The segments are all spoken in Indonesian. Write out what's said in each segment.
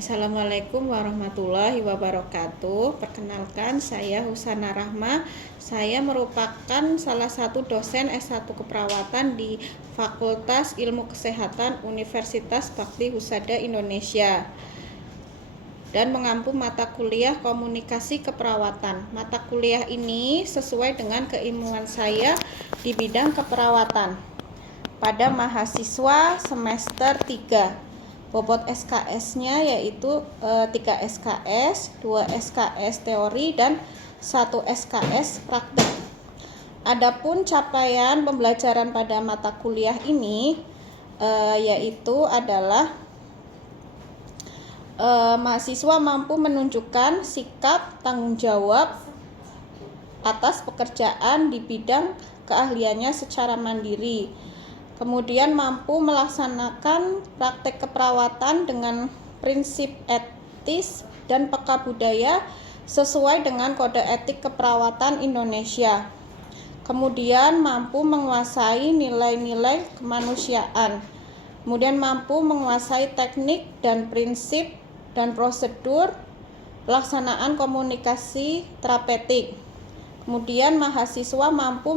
Assalamualaikum warahmatullahi wabarakatuh. Perkenalkan, saya Husana Rahma. Saya merupakan salah satu dosen S1 Keperawatan di Fakultas Ilmu Kesehatan Universitas Bakti Husada Indonesia dan mengampu mata kuliah Komunikasi Keperawatan. Mata kuliah ini sesuai dengan keilmuan saya di bidang keperawatan pada mahasiswa semester 3. Bobot SKS-nya yaitu 3 SKS, 2 SKS teori, dan 1 SKS praktik. Adapun capaian pembelajaran pada mata kuliah ini yaitu adalah mahasiswa mampu menunjukkan sikap tanggung jawab atas pekerjaan di bidang keahliannya secara mandiri. Kemudian mampu melaksanakan praktek keperawatan dengan prinsip etis dan peka budaya sesuai dengan Kode Etik Keperawatan Indonesia. Kemudian mampu menguasai nilai-nilai kemanusiaan. Kemudian mampu menguasai teknik dan prinsip dan prosedur pelaksanaan komunikasi terapeutik. Kemudian mahasiswa mampu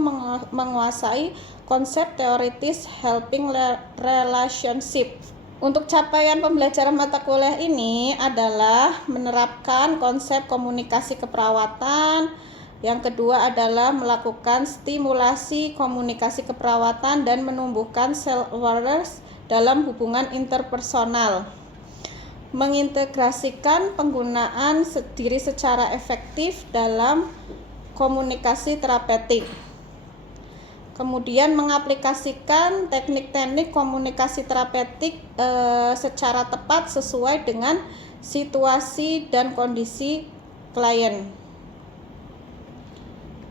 menguasai konsep teoritis helping relationship. Untuk capaian pembelajaran mata kuliah ini adalah menerapkan konsep komunikasi keperawatan. Yang kedua adalah melakukan stimulasi komunikasi keperawatan dan menumbuhkan self-awareness dalam hubungan interpersonal. Mengintegrasikan penggunaan diri secara efektif dalam komunikasi terapeutik. Kemudian mengaplikasikan teknik-teknik komunikasi terapeutik secara tepat sesuai dengan situasi dan kondisi klien.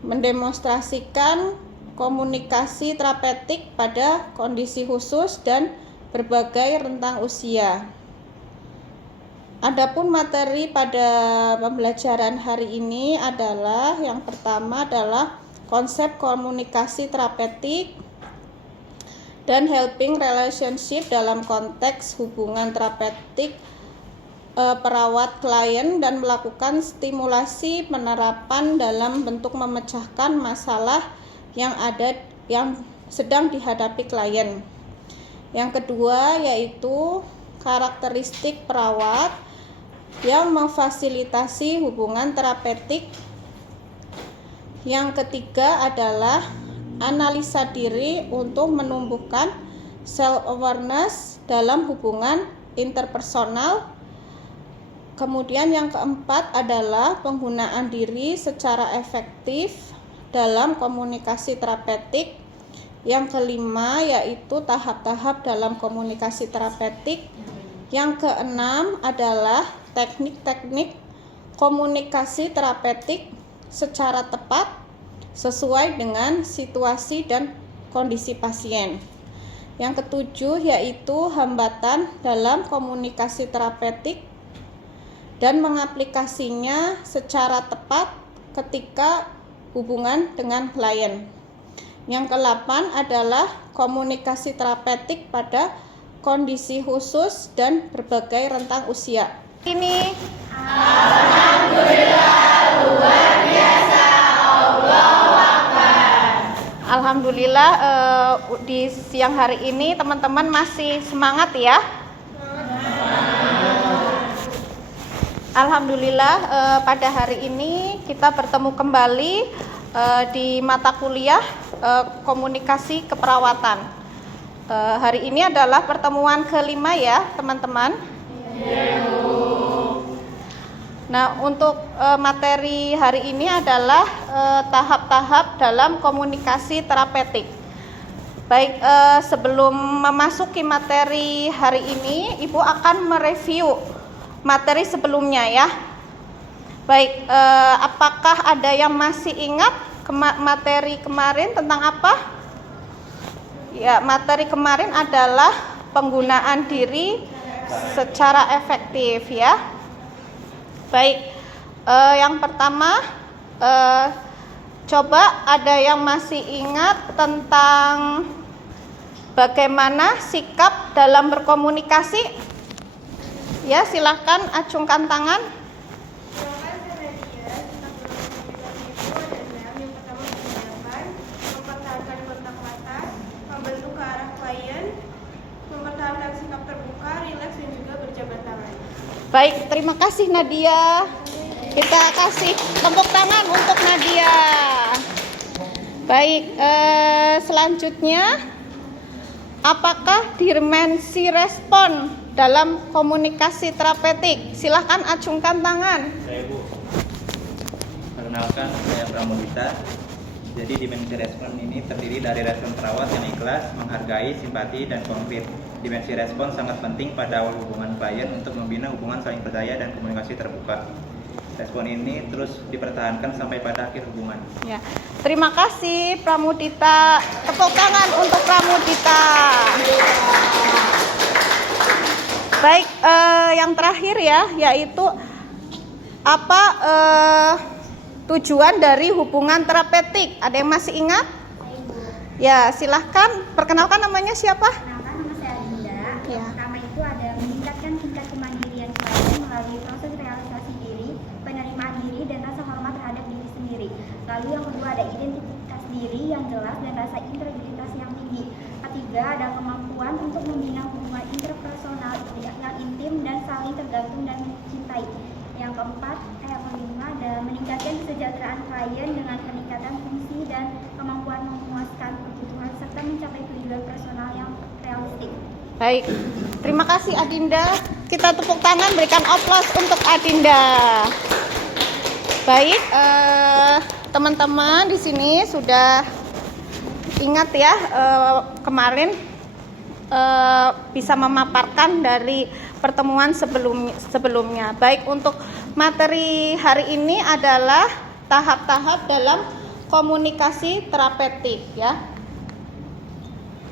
Mendemonstrasikan komunikasi terapeutik pada kondisi khusus dan berbagai rentang usia. Adapun materi pada pembelajaran hari ini adalah yang pertama adalah konsep komunikasi terapeutik dan helping relationship dalam konteks hubungan terapeutik perawat klien dan melakukan stimulasi penerapan dalam bentuk memecahkan masalah yang sedang dihadapi klien. Yang kedua yaitu karakteristik perawat yang memfasilitasi hubungan terapeutik. Yang ketiga adalah analisa diri untuk menumbuhkan self-awareness dalam hubungan interpersonal. Kemudian yang keempat adalah penggunaan diri secara efektif dalam komunikasi terapeutik. Yang kelima yaitu tahap-tahap dalam komunikasi terapeutik. Yang keenam adalah teknik-teknik komunikasi terapeutik secara tepat sesuai dengan situasi dan kondisi pasien. Yang ketujuh yaitu hambatan dalam komunikasi terapeutik dan mengaplikasinya secara tepat ketika hubungan dengan klien. Yang kedelapan adalah komunikasi terapeutik pada kondisi khusus dan berbagai rentang usia. Ini alhamdulillah luar biasa, Allahu Akbar. Alhamdulillah di siang hari ini teman-teman masih semangat ya. Alhamdulillah pada hari ini kita bertemu kembali di mata kuliah komunikasi keperawatan. Hari ini adalah pertemuan kelima ya teman-teman. Nah, untuk materi hari ini adalah tahap-tahap dalam komunikasi terapeutik. Baik, sebelum memasuki materi hari ini, Ibu akan mereview materi sebelumnya ya. Baik, apakah ada yang masih ingat materi kemarin tentang apa? Ya, materi kemarin adalah penggunaan diri secara efektif ya. Baik, yang pertama coba ada yang masih ingat tentang bagaimana sikap dalam berkomunikasi? Ya, silahkan acungkan tangan. Silakan saya Nadia, kita adalah yang pertama persiapan, mempertahankan kontak mata, membentuk ke arah klien, mempertahankan sikap terbuka, rileks dan juga berjabat tangan. Baik, terima kasih Nadia. Kita kasih tepuk tangan untuk Nadia. Baik, selanjutnya, apakah dimensi respon dalam komunikasi terapeutik? Silahkan acungkan tangan. Saya Bu, perkenalkan saya Pramudita. Jadi dimensi respon ini terdiri dari respon perawat yang ikhlas, menghargai, simpati, dan konkret. Dimensi respon sangat penting pada awal hubungan klien untuk membina hubungan saling percaya dan komunikasi terbuka. Respon ini terus dipertahankan sampai pada akhir hubungan. Ya, terima kasih Pramudita. Tepuk tangan untuk Pramudita. Baik, yang terakhir ya, yaitu apa tujuan dari hubungan terapeutik? Ada yang masih ingat? Ya, silahkan perkenalkan, namanya siapa? Nama saya Adinda. Ya. Yang pertama itu ada meningkatkan tingkat kemandirian klien melalui proses realisasi diri, penerimaan diri, dan rasa hormat terhadap diri sendiri. Lalu yang kedua ada identitas diri yang jelas dan rasa integritas yang tinggi. Ketiga ada kemampuan untuk membina hubungan interpersonal yang intim dan saling tergantung dan mencintai. Yang keempat, yang kelima ada meningkatkan kesejahteraan klien dengan peningkatan fungsi dan kemampuan memuaskan kebutuhan serta mencapai tujuan personal yang realistik. Baik, terima kasih Adinda. Kita tepuk tangan, berikan aplaus untuk Adinda. Baik, teman-teman di sini sudah ingat ya, kemarin bisa memaparkan dari pertemuan sebelumnya. Baik, untuk materi hari ini adalah tahap-tahap dalam komunikasi terapeutik ya.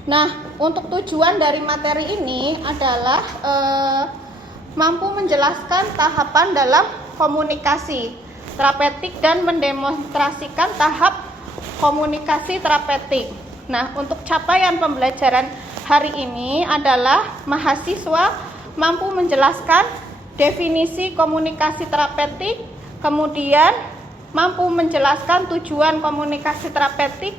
Nah, untuk tujuan dari materi ini adalah mampu menjelaskan tahapan dalam komunikasi terapeutik dan mendemonstrasikan tahap komunikasi terapeutik. Nah, untuk capaian pembelajaran hari ini adalah mahasiswa mampu menjelaskan definisi komunikasi terapeutik, kemudian mampu menjelaskan tujuan komunikasi terapeutik.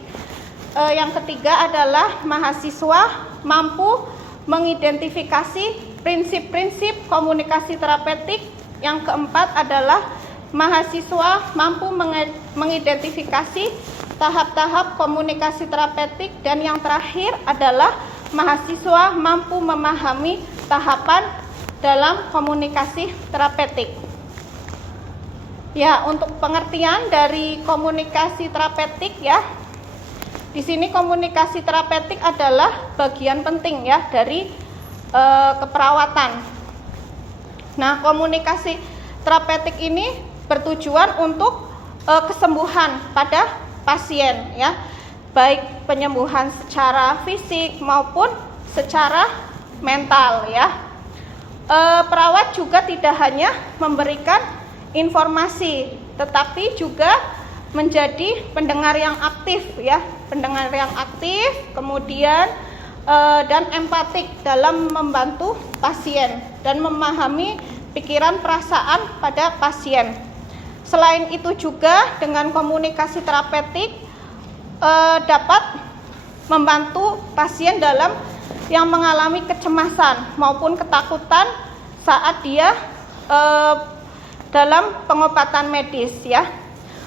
Yang ketiga adalah mahasiswa mampu mengidentifikasi prinsip-prinsip komunikasi terapeutik. Yang keempat adalah mahasiswa mampu mengidentifikasi tahap-tahap komunikasi terapeutik, dan yang terakhir adalah mahasiswa mampu memahami tahapan dalam komunikasi terapeutik. Ya, untuk pengertian dari komunikasi terapeutik ya. Di sini komunikasi terapeutik adalah bagian penting ya dari keperawatan. Nah, komunikasi terapeutik ini bertujuan untuk kesembuhan pada pasien ya, baik penyembuhan secara fisik maupun secara mental ya. Perawat juga tidak hanya memberikan informasi, tetapi juga menjadi pendengar yang aktif ya, pendengar yang aktif, kemudian dan empatik dalam membantu pasien dan memahami pikiran perasaan pada pasien. Selain itu juga dengan komunikasi terapeutik dapat membantu pasien dalam yang mengalami kecemasan maupun ketakutan saat dia dalam pengobatan medis ya.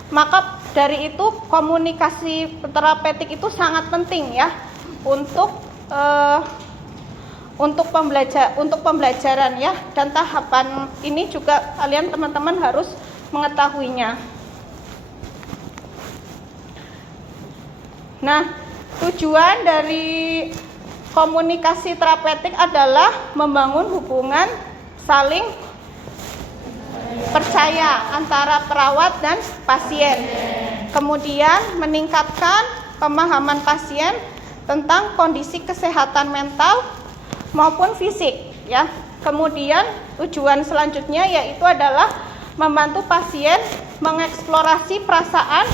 Maka dari itu komunikasi terapeutik itu sangat penting ya untuk pembelajaran ya, dan tahapan ini juga kalian teman-teman harus mengetahuinya. Nah, tujuan dari komunikasi terapeutik adalah membangun hubungan saling percaya antara perawat dan pasien. Kemudian meningkatkan pemahaman pasien tentang kondisi kesehatan mental maupun fisik ya. Kemudian tujuan selanjutnya yaitu adalah membantu pasien mengeksplorasi perasaan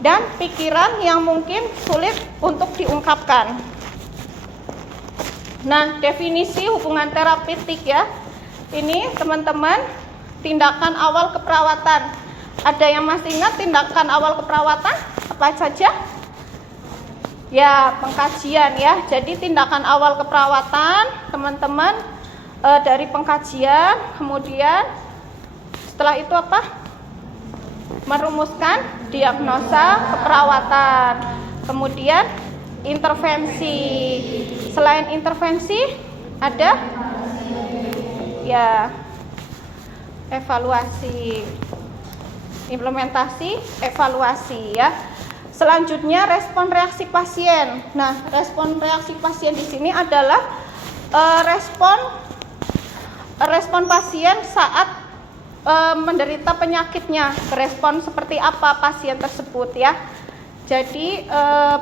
dan pikiran yang mungkin sulit untuk diungkapkan. Nah, definisi hubungan terapeutik ya. Ini teman-teman, tindakan awal keperawatan. Ada yang masih ingat tindakan awal keperawatan apa saja? Ya, pengkajian ya. Jadi tindakan awal keperawatan, teman-teman, dari pengkajian, kemudian setelah itu apa? Merumuskan diagnosa keperawatan. Kemudian intervensi. Selain intervensi ada ya evaluasi, implementasi, evaluasi ya. Selanjutnya respon reaksi pasien. Nah, respon reaksi pasien di sini adalah respon pasien saat menderita penyakitnya. Respon seperti apa pasien tersebut ya. Jadi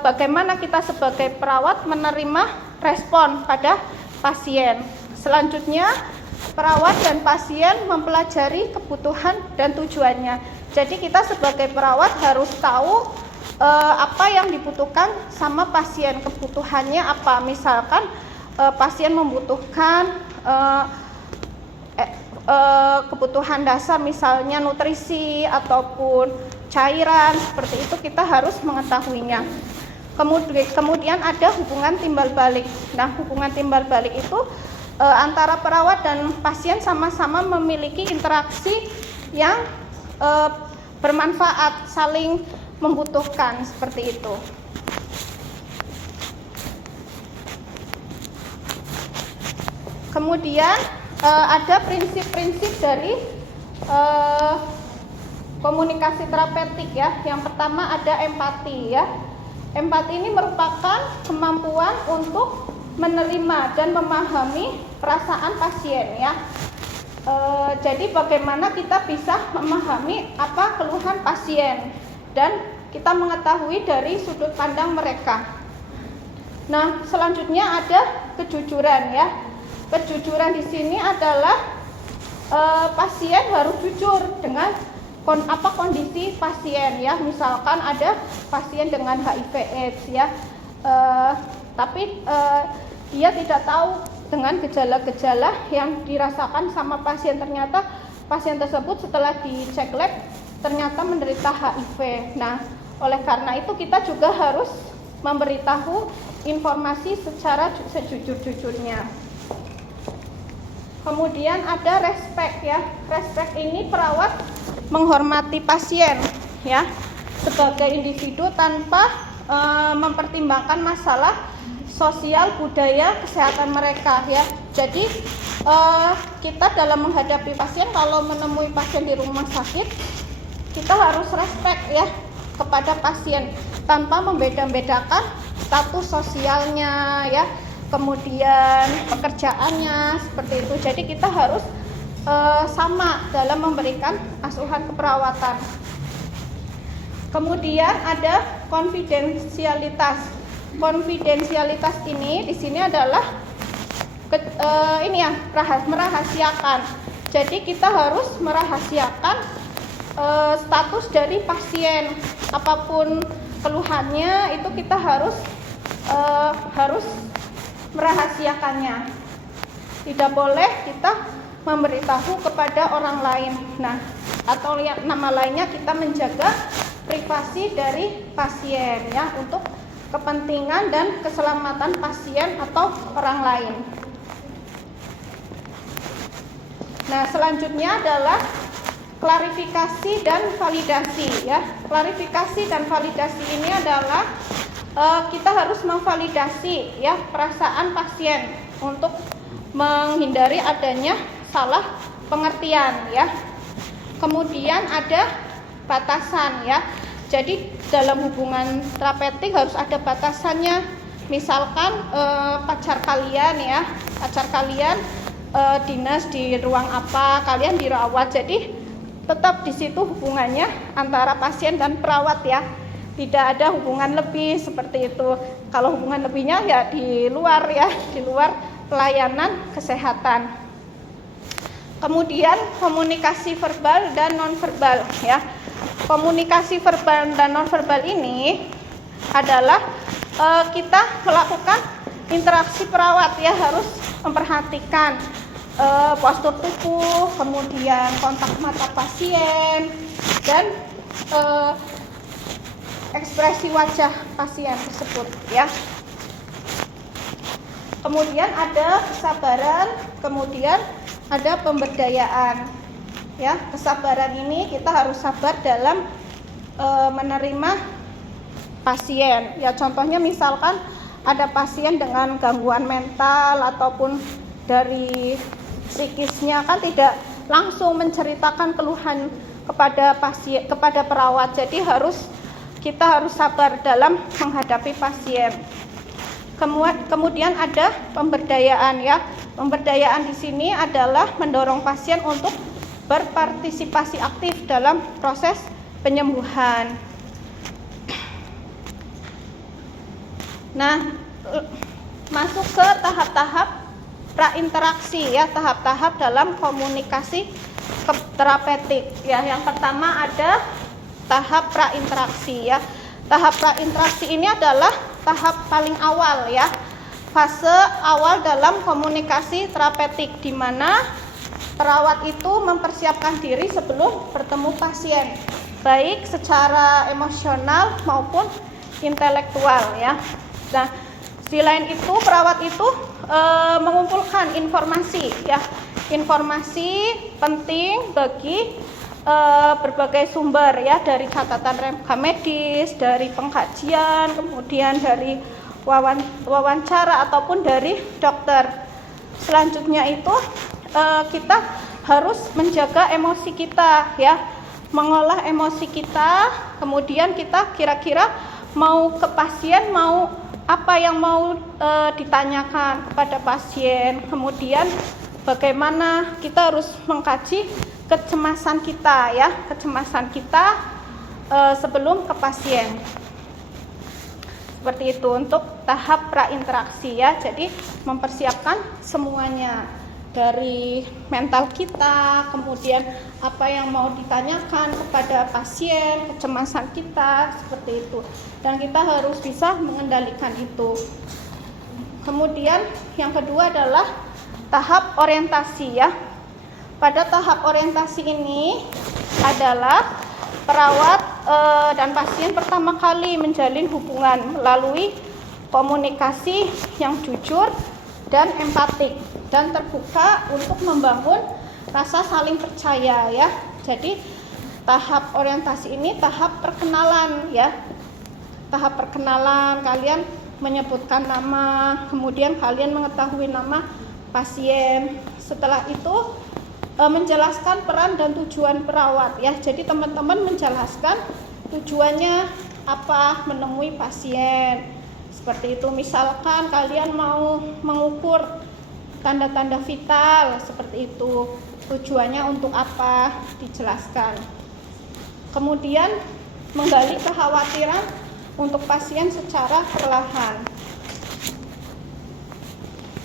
bagaimana kita sebagai perawat menerima respon pada pasien. Selanjutnya perawat dan pasien mempelajari kebutuhan dan tujuannya. Jadi kita sebagai perawat harus tahu apa yang dibutuhkan sama pasien, kebutuhannya apa. Misalkan pasien membutuhkan kebutuhan dasar, misalnya nutrisi ataupun cairan, seperti itu kita harus mengetahuinya. Kemudian ada hubungan timbal balik. Nah, hubungan timbal balik itu antara perawat dan pasien sama-sama memiliki interaksi yang bermanfaat, saling membutuhkan, seperti itu. Kemudian ada prinsip-prinsip dari komunikasi terapeutik ya. Yang pertama ada empati ya. Empati ini merupakan kemampuan untuk menerima dan memahami perasaan pasien ya. Jadi bagaimana kita bisa memahami apa keluhan pasien dan kita mengetahui dari sudut pandang mereka. Nah, selanjutnya ada kejujuran ya. Kejujuran di sini adalah pasien harus jujur dengan kondisi pasien ya. Misalkan ada pasien dengan HIV/AIDS ya, tapi dia tidak tahu dengan gejala-gejala yang dirasakan sama pasien. Ternyata pasien tersebut setelah dicek lab ternyata menderita HIV. Nah, oleh karena itu kita juga harus memberitahu informasi secara sejujur-jujurnya. Kemudian ada respect ya. Respect ini perawat menghormati pasien ya sebagai individu tanpa mempertimbangkan masalah sosial, budaya, kesehatan mereka ya. Jadi kita dalam menghadapi pasien, kalau menemui pasien di rumah sakit, kita harus respect ya kepada pasien tanpa membeda-bedakan status sosialnya ya, kemudian pekerjaannya, seperti itu. Jadi kita harus sama dalam memberikan asuhan keperawatan. Kemudian ada konfidensialitas. Konfidensialitas ini di sini adalah merahasiakan. Jadi kita harus merahasiakan status dari pasien, apapun keluhannya itu kita harus merahasiakannya. Tidak boleh kita memberitahu kepada orang lain. Nah, atau nama lainnya kita menjaga privasi dari pasien ya, untuk kepentingan dan keselamatan pasien atau orang lain. Nah, selanjutnya adalah klarifikasi dan validasi ya. Klarifikasi dan validasi ini adalah kita harus memvalidasi ya perasaan pasien untuk menghindari adanya salah pengertian ya. Kemudian ada batasan ya. Jadi dalam hubungan terapeutik harus ada batasannya. Misalkan pacar kalian ya, pacar kalian dinas di ruang apa, kalian dirawat. Jadi tetap di situ hubungannya antara pasien dan perawat ya. Tidak ada hubungan lebih seperti itu. Kalau hubungan lebihnya ya di luar ya, di luar pelayanan kesehatan. Kemudian komunikasi verbal dan nonverbal ya. Komunikasi verbal dan nonverbal ini adalah kita melakukan interaksi perawat ya, harus memperhatikan postur tubuh, kemudian kontak mata pasien, dan ekspresi wajah pasien tersebut ya. Kemudian ada kesabaran, kemudian ada pemberdayaan. Ya, kesabaran ini kita harus sabar dalam menerima pasien. Ya, contohnya misalkan ada pasien dengan gangguan mental ataupun dari psikisnya, kan tidak langsung menceritakan keluhan kepada pasien, kepada perawat. Jadi kita harus sabar dalam menghadapi pasien. Kemudian ada pemberdayaan ya. Pemberdayaan di sini adalah mendorong pasien untuk berpartisipasi aktif dalam proses penyembuhan. Nah, masuk ke tahap-tahap prainteraksi ya, tahap-tahap dalam komunikasi terapeutik ya. Yang pertama ada tahap prainteraksi ya. Tahap prainteraksi ini adalah tahap paling awal ya, fase awal dalam komunikasi terapeutik, di mana perawat itu mempersiapkan diri sebelum bertemu pasien, baik secara emosional maupun intelektual ya. Nah, selain itu perawat itu mengumpulkan informasi ya, informasi penting bagi berbagai sumber ya, dari catatan rekam medis, dari pengkajian, kemudian dari wawancara ataupun dari dokter. Selanjutnya itu kita harus menjaga emosi kita ya, mengolah emosi kita. Kemudian kita kira-kira mau ke pasien, mau apa yang mau ditanyakan kepada pasien. Kemudian bagaimana kita harus mengkaji kecemasan kita ya, kecemasan kita sebelum ke pasien. Seperti itu untuk tahap prainteraksi ya. Jadi mempersiapkan semuanya, dari mental kita, kemudian apa yang mau ditanyakan kepada pasien, kecemasan kita, seperti itu. Dan kita harus bisa mengendalikan itu. Kemudian yang kedua adalah tahap orientasi ya. Pada tahap orientasi ini adalah perawat dan pasien pertama kali menjalin hubungan melalui komunikasi yang jujur dan empatik dan terbuka untuk membangun rasa saling percaya ya. Jadi tahap orientasi ini tahap perkenalan ya. Tahap perkenalan, kalian menyebutkan nama, kemudian kalian mengetahui nama pasien. Setelah itu menjelaskan peran dan tujuan perawat ya. Jadi teman-teman menjelaskan tujuannya apa menemui pasien. Seperti itu, misalkan kalian mau mengukur tanda-tanda vital, seperti itu. Tujuannya untuk apa, dijelaskan. Kemudian menggali kekhawatiran untuk pasien secara perlahan.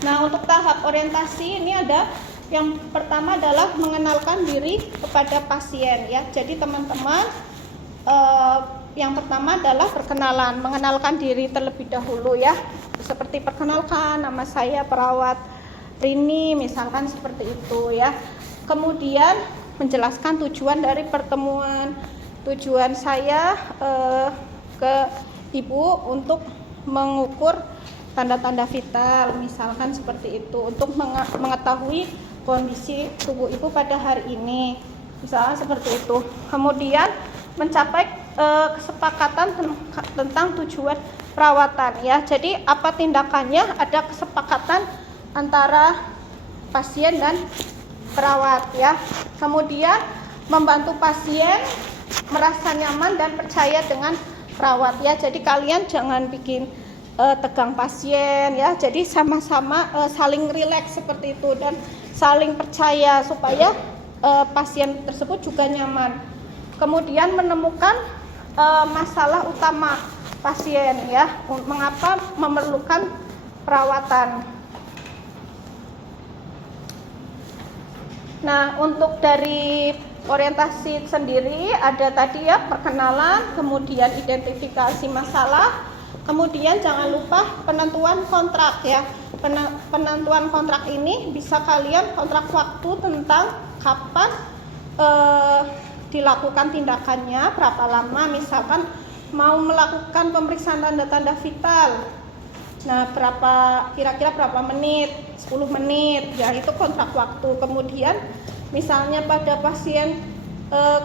Nah, untuk tahap orientasi ini ada yang pertama adalah mengenalkan diri kepada pasien ya. Jadi teman-teman yang pertama adalah perkenalan, mengenalkan diri terlebih dahulu ya. Seperti perkenalkan, nama saya perawat Rini, misalkan seperti itu ya. Kemudian menjelaskan tujuan dari pertemuan. Tujuan saya ke ibu untuk mengukur tanda-tanda vital, misalkan seperti itu, untuk mengetahui kondisi tubuh ibu pada hari ini, misalnya seperti itu. Kemudian mencapai kesepakatan tentang tujuan perawatan ya. Jadi apa tindakannya, ada kesepakatan antara pasien dan perawat ya. Kemudian membantu pasien merasa nyaman dan percaya dengan perawat ya. Jadi kalian jangan bikin tegang pasien ya. Jadi sama-sama saling rileks seperti itu dan saling percaya supaya pasien tersebut juga nyaman. Kemudian menemukan masalah utama pasien ya, mengapa memerlukan perawatan. Nah, untuk dari orientasi sendiri ada tadi ya, perkenalan, kemudian identifikasi masalah, kemudian jangan lupa penentuan kontrak ya. penentuan kontrak ini bisa kalian kontrak waktu tentang kapan dilakukan tindakannya, berapa lama, misalkan mau melakukan pemeriksaan tanda-tanda vital. Nah, kira-kira berapa menit? 10 menit. Ya, itu kontrak waktu. Kemudian misalnya pada pasien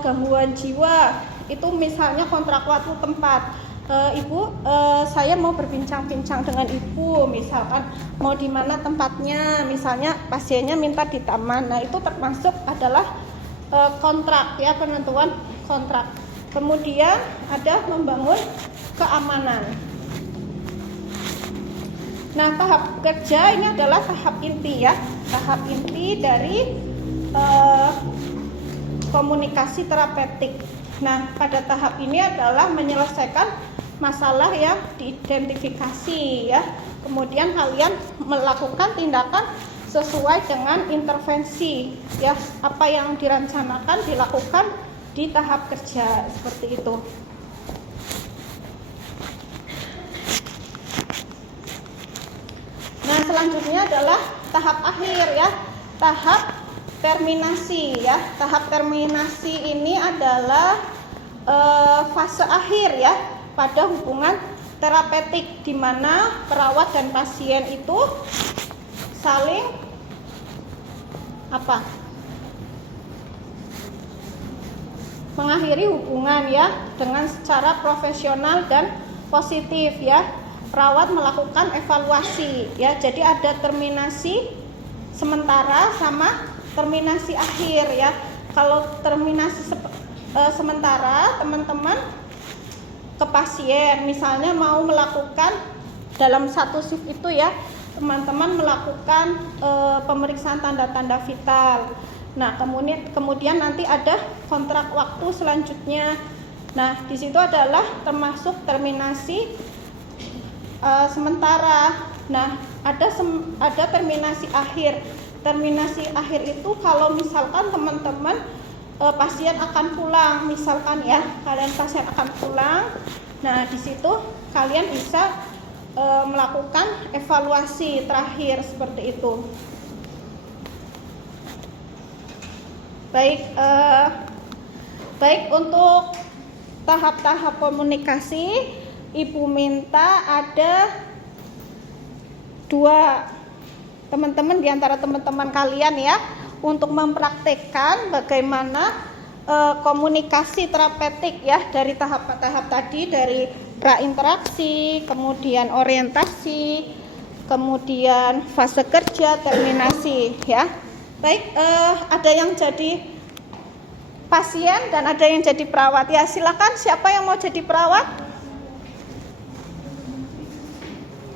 gangguan jiwa, itu misalnya kontrak waktu tempat. Ibu, saya mau berbincang-bincang dengan ibu, misalkan mau di mana tempatnya, misalnya pasiennya minta di taman. Nah, itu termasuk adalah kontrak, ya, penentuan kontrak. Kemudian ada membangun keamanan. Nah, tahap kerja ini adalah tahap inti, ya, tahap inti dari komunikasi terapeutik. Nah, pada tahap ini adalah menyelesaikan masalah yang diidentifikasi, ya. Kemudian kalian melakukan tindakan sesuai dengan intervensi, ya, apa yang direncanakan dilakukan di tahap kerja, seperti itu. Nah, selanjutnya adalah tahap akhir, ya, tahap terminasi, ya. Tahap terminasi ini adalah fase akhir, ya, pada hubungan terapeutik, di mana perawat dan pasien itu saling mengakhiri hubungan, ya, dengan secara profesional dan positif, ya. Perawat melakukan evaluasi, ya. Jadi ada terminasi sementara sama terminasi akhir, ya. Kalau terminasi sementara, teman-teman ke pasien misalnya mau melakukan dalam satu shift itu, ya, teman-teman melakukan pemeriksaan tanda-tanda vital. Nah, kemudian nanti ada kontrak waktu selanjutnya. Nah, di situ adalah termasuk terminasi sementara. Nah, ada terminasi akhir. Terminasi akhir itu kalau misalkan teman-teman pasien akan pulang, misalkan, ya, kalian pasien akan pulang. Nah, di situ kalian bisa melakukan evaluasi terakhir, seperti itu. Baik, untuk tahap-tahap komunikasi, Ibu minta ada 2 teman-teman di antara teman-teman kalian, ya, untuk mempraktekkan bagaimana komunikasi terapeutik, ya, dari tahap-tahap tadi, dari prainteraksi, kemudian orientasi, kemudian fase kerja, terminasi, ya. Baik, ada yang jadi pasien dan ada yang jadi perawat, ya. Silakan, siapa yang mau jadi perawat?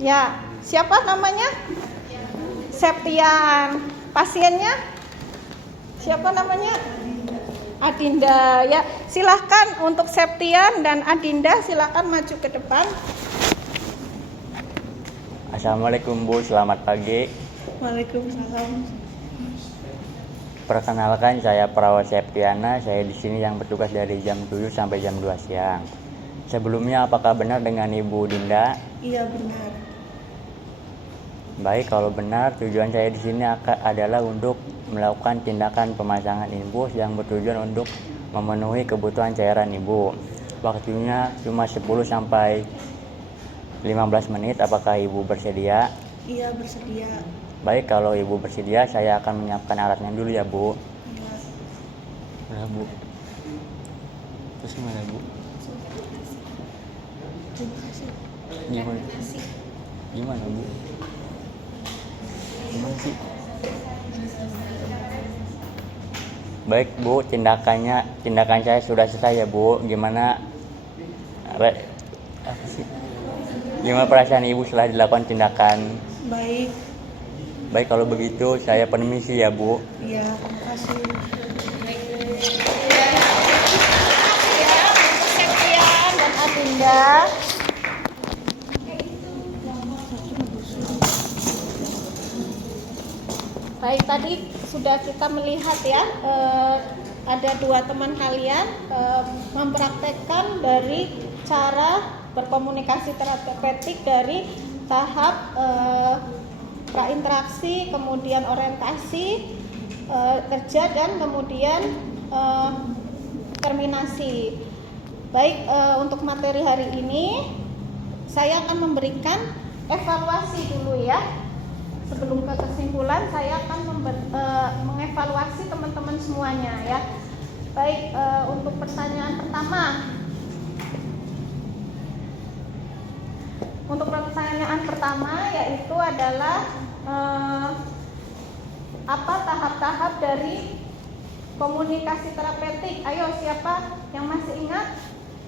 Ya, siapa namanya? Septian. Pasiennya siapa namanya? Adinda, ya. Silahkan untuk Septian dan Adinda, silahkan maju ke depan. Assalamualaikum Bu, selamat pagi. Waalaikumsalam. Perkenalkan, saya perawat Septiana. Saya di sini yang bertugas dari jam 7 sampai jam 2 siang. Sebelumnya, apakah benar dengan Ibu Dinda? Iya, benar. Baik, kalau benar, tujuan saya di sini adalah untuk melakukan tindakan pemasangan infus yang bertujuan untuk memenuhi kebutuhan cairan Ibu. Waktunya cuma 10 sampai 15 menit. Apakah Ibu bersedia? Iya, bersedia. Baik, kalau Ibu bersedia, saya akan menyiapkan alatnya dulu, ya Bu. Iya. Udah, Bu. Terus gimana, Bu? Gimana? Gimana, Bu? Gimana sih? Baik, Bu, tindakan saya sudah selesai, ya, Bu. Gimana perasaan Ibu setelah dilakukan tindakan? Baik, kalau begitu saya permisi, ya, Bu. Iya, terima kasih. Ya, untuk Septian dan Adinda. Baik, tadi sudah kita melihat, ya, ada 2 teman kalian mempraktekkan dari cara berkomunikasi terapeutik dari tahap prainteraksi, kemudian orientasi kerja, dan kemudian terminasi. Baik, untuk materi hari ini saya akan memberikan evaluasi dulu ya. Sebelum ke kesimpulan, saya akan mengevaluasi teman-teman semuanya ya. Baik, untuk pertanyaan pertama. Untuk pertanyaan pertama yaitu adalah apa tahap-tahap dari komunikasi terapeutik? Ayo, siapa yang masih ingat?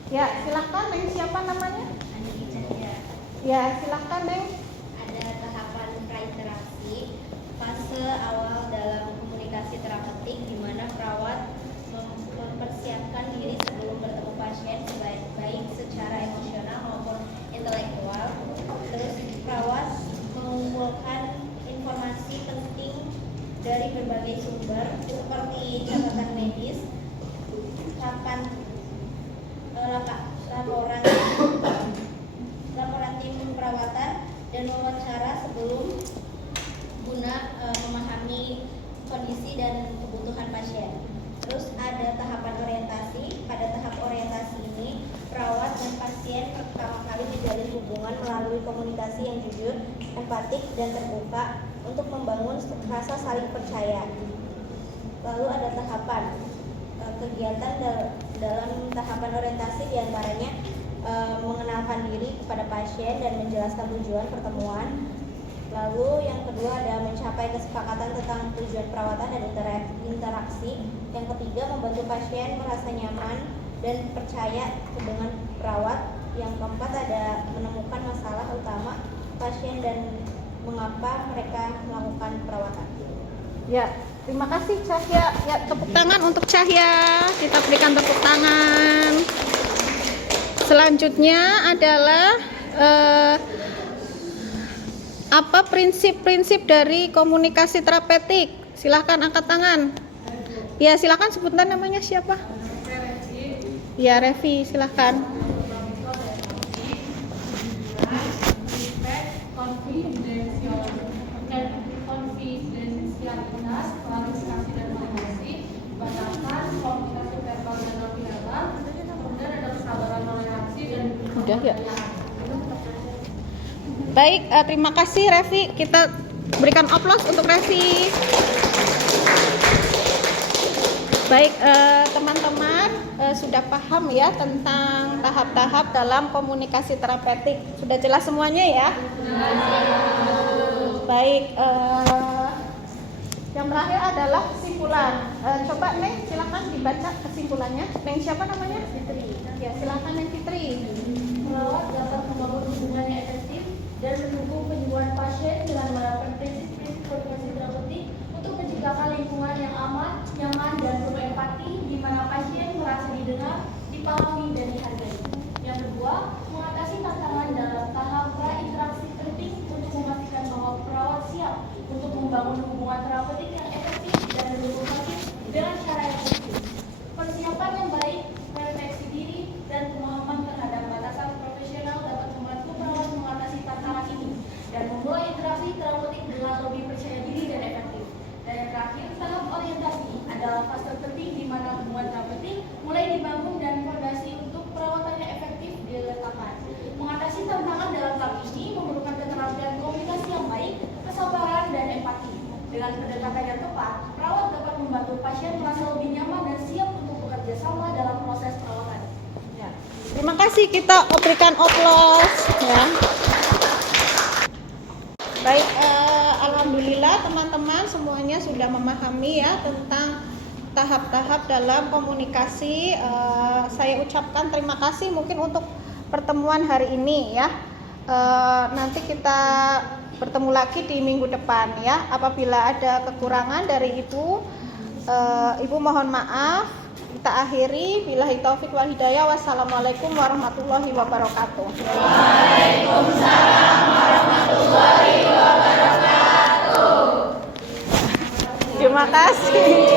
Ya, silakan Neng, siapa namanya? Ya, silakan Neng. Ada tahapan prainteraksi, fase awal dalam komunikasi terapeutik di mana perawat mempersiapkan diri sebelum bertemu pasien baik secara emosional maupun intelektual. Terus perawat mengumpulkan informasi penting dari berbagai sumber seperti catatan medis, laporan tim perawatan, dan wawancara sebelum guna memahami kondisi dan kebutuhan pasien. Terus ada tahapan orientasi. Pada tahap orientasi ini, perawat dan pasien pertama kali menjalin hubungan melalui komunikasi yang jujur, empatik, dan terbuka untuk membangun rasa saling percaya. Lalu ada tahapan kegiatan dalam tahapan orientasi, diantaranya mengenalkan diri kepada pasien dan menjelaskan tujuan pertemuan. Lalu yang kedua ada mencapai kesepakatan tentang tujuan perawatan dan interaksi. Yang ketiga, membantu pasien merasa nyaman dan percaya dengan perawat. Yang keempat ada menemukan masalah utama pasien dan mengapa mereka melakukan perawatan. Ya, terima kasih Cahya. Ya, tepuk tangan untuk Cahya. Kita berikan tepuk tangan. Selanjutnya adalah apa prinsip-prinsip dari komunikasi terapeutik? Silahkan angkat tangan. Ya, silahkan sebutkan namanya siapa? Ya, Revi, silahkan. Konfidensialitas, klarifikasi dan validasi, batasan, komunikasi verbal dan non verbal, kemudian ada kesabaran, toleransi, dan Udah ya. Baik, terima kasih Revi. Kita berikan aplaus untuk Revi. Baik, teman-teman sudah paham ya tentang tahap-tahap dalam komunikasi terapeutik. Sudah jelas semuanya ya? Baik, yang terakhir adalah kesimpulan. Coba Neng, silakan dibaca kesimpulannya. Neng siapa namanya? Fitri. Ya, silakan Neng Fitri. Perawat dapat membangun hubungan yang efektif dan mendukung penyembuhan pasien dengan menerapkan prinsip-prinsip komunikasi terapeutik untuk menciptakan lingkungan yang aman, nyaman, dan penuh empati di mana pasien merasa didengar, dipahami, dan dihargai. Yang kedua, mengatasi tantangan dalam tahap prainteraksi penting untuk memastikan bahwa perawat siap untuk membangun hubungan terapeutik yang efektif dan mendukung pasien dengan cara yang efektif. Persiapan yang baik, refleksi diri, dan pemahaman terhadap batasan profesional dapat membantu perawat mengatasi tantangan ini dan memulai interaksi terapeutik dengan lebih percaya diri dan efektif. Dan yang terakhir, tahap orientasi adalah fase penting di mana hubungan terapeutik mulai dibangun dan fondasi untuk perawatan yang efektif diletakkan. Mengatasi tantangan dalam tahap ini memerlukan keterampilan komunikasi yang baik, kesabaran, dan empati. Dengan pendekatan yang tepat, perawat dapat membantu pasien merasa lebih nyaman dan siap untuk bekerja sama dalam proses perawatan. Ya. Terima kasih, kita berikan aplaus ya. Baik, alhamdulillah teman-teman semuanya sudah memahami ya tentang tahap-tahap dalam komunikasi. Saya ucapkan terima kasih mungkin untuk pertemuan hari ini ya. Nanti kita bertemu lagi di minggu depan ya. Apabila ada kekurangan dari Ibu, Ibu mohon maaf. Kita akhiri. Billahi taufik wal hidayah. Wassalamualaikum warahmatullahi wabarakatuh. Waalaikumsalam warahmatullahi wabarakatuh. Terima kasih.